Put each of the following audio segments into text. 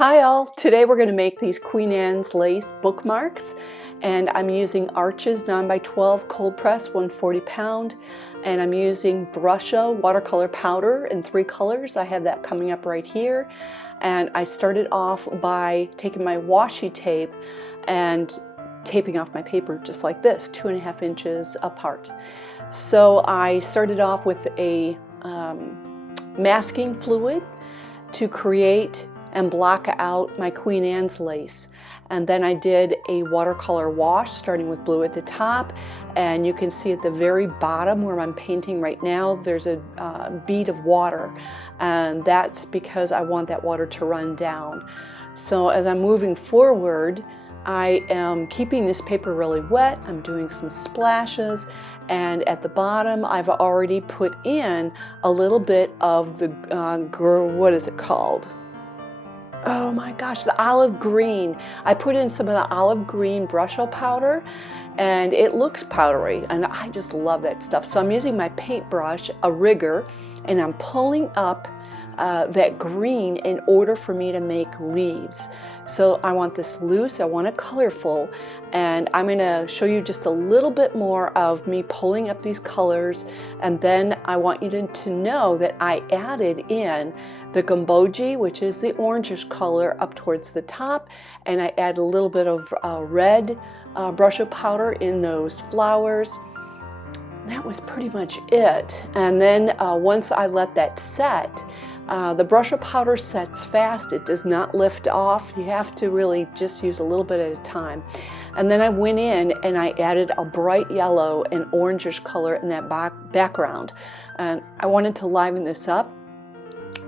Hi all! Today we're going to make these Queen Anne's lace bookmarks, and I'm using Arches 9x12 cold press 140 pound, and I'm using Brusho watercolor powder in 3 colors. I have that coming up right here, and I started off by taking my washi tape and taping off my paper just like this, 2.5 inches apart. So I started off with a masking fluid to create and block out my Queen Anne's lace, and then I did a watercolor wash starting with blue at the top, and you can see at the very bottom where I'm painting right now there's a bead of water, and that's because I want that water to run down. So as I'm moving forward, I am keeping this paper really wet. I'm doing some splashes, and at the bottom I've already put in a little bit of the what is it called? Oh my gosh, the olive green. I put in some of the olive green Brusho powder, and it looks powdery, and I just love that stuff. So I'm using my paintbrush, a rigger, and I'm pulling up that green in order for me to make leaves. So I want this loose, I want it colorful, and I'm going to show you just a little bit more of me pulling up these colors, and then I want you to know that I added in the gambogi, which is the orangish color, up towards the top, and I add a little bit of red Brusho powder in those flowers. That was pretty much it. And then once I let that set, the Brusho powder sets fast. It does not lift off. You have to really just use a little bit at a time. And then I went in and I added a bright yellow and orangish color in that background. And I wanted to liven this up.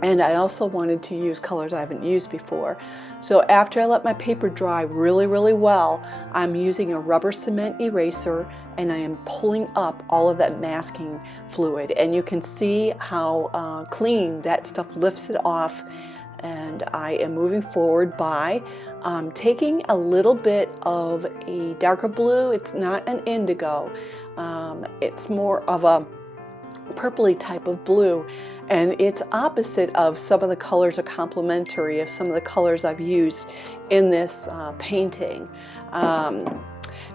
And I also wanted to use colors I haven't used before. So after I let my paper dry really, really well, I'm using a rubber cement eraser, and I am pulling up all of that masking fluid. And you can see how clean that stuff lifts it off. And I am moving forward by taking a little bit of a darker blue. It's not an indigo. It's more of a purpley type of blue, and it's opposite of some of the colors, are complementary of some of the colors I've used in this painting.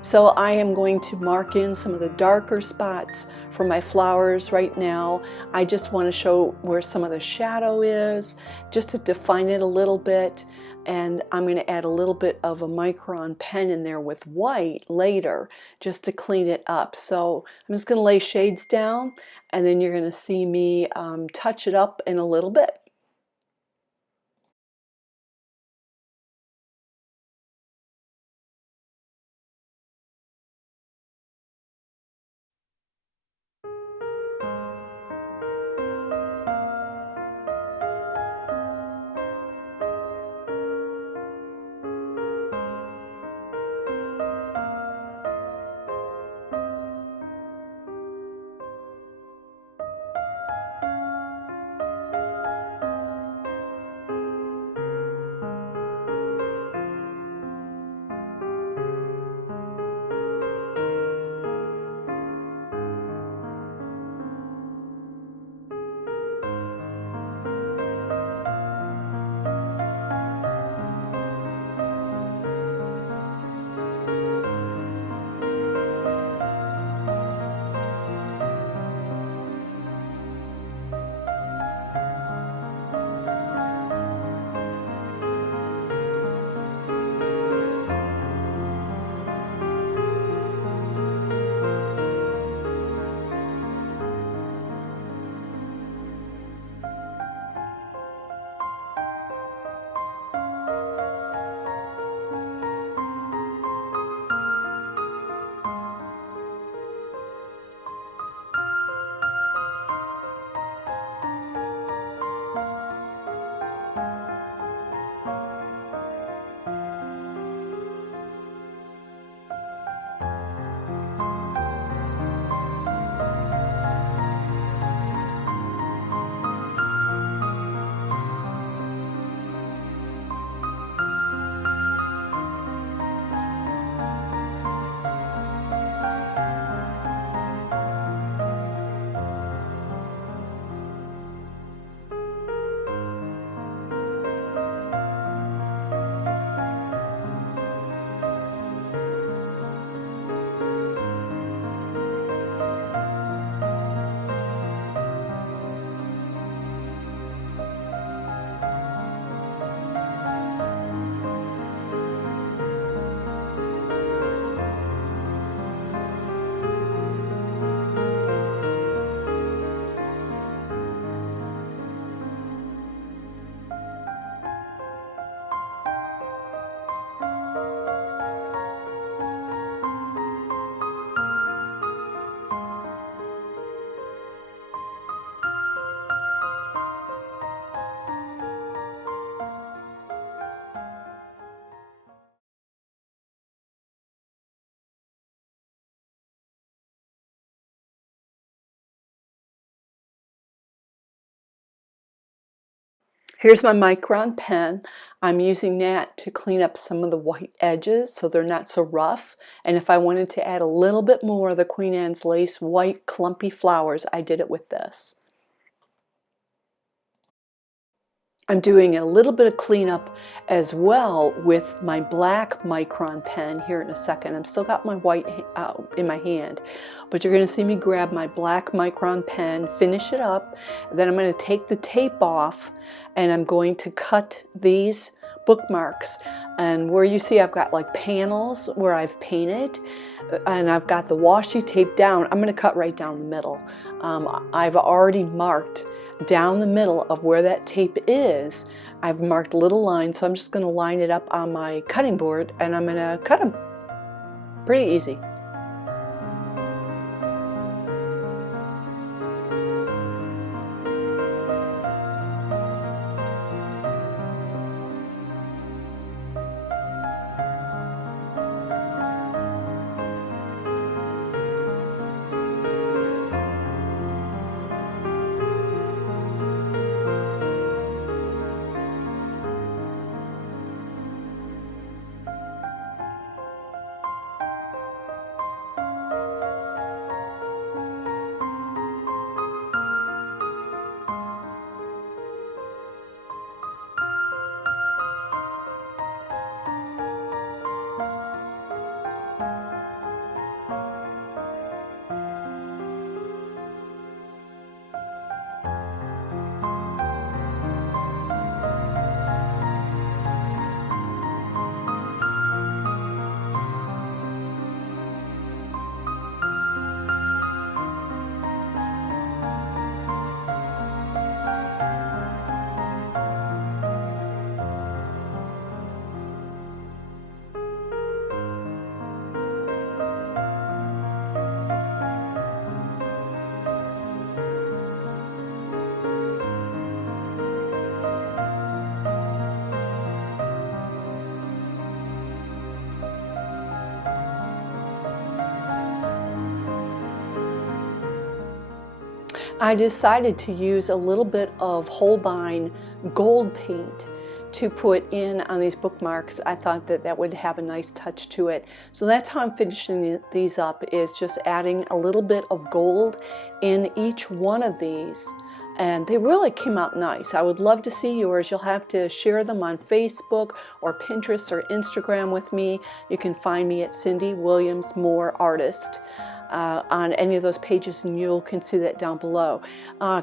So I am going to mark in some of the darker spots for my flowers right now. I just want to show where some of the shadow is, just to define it a little bit. And I'm going to add a little bit of a micron pen in there with white later, just to clean it up. So I'm just going to lay shades down, and then you're going to see me touch it up in a little bit. Here's my micron pen. I'm using that to clean up some of the white edges so they're not so rough. And if I wanted to add a little bit more of the Queen Anne's lace white clumpy flowers, I did it with this. I'm doing a little bit of cleanup as well with my black micron pen here in a second. I've still got my white in my hand, but you're going to see me grab my black micron pen, finish it up, then I'm going to take the tape off and I'm going to cut these bookmarks. And where you see I've got like panels where I've painted and I've got the washi tape down, I'm going to cut right down the middle. I've already marked down the middle of where that tape is. I've marked little lines, so I'm just going to line it up on my cutting board and I'm going to cut them. Pretty easy. I decided to use a little bit of Holbein gold paint to put in on these bookmarks. I thought that that would have a nice touch to it. So that's how I'm finishing these up, is just adding a little bit of gold in each one of these. And they really came out nice. I would love to see yours. You'll have to share them on Facebook or Pinterest or Instagram with me. You can find me at Cindy Williams Moore Artist on any of those pages, and you can see that down below.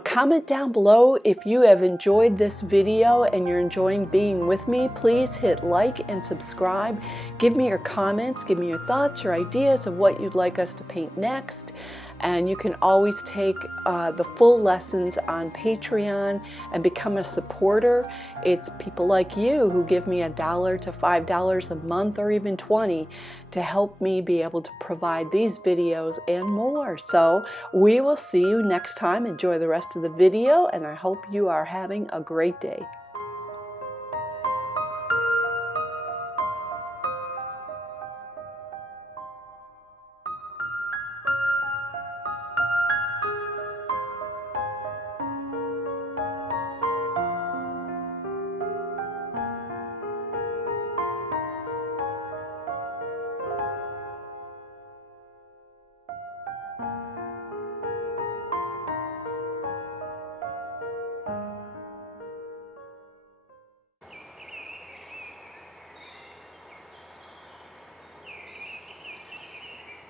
Comment down below if you have enjoyed this video and you're enjoying being with me. Please hit like and subscribe. Give me your comments, give me your thoughts, your ideas of what you'd like us to paint next. And you can always take the full lessons on Patreon and become a supporter. It's people like you who give me $1 to $5 a month, or even $20, to help me be able to provide these videos and more. So we will see you next time. Enjoy the rest of the video, and I hope you are having a great day.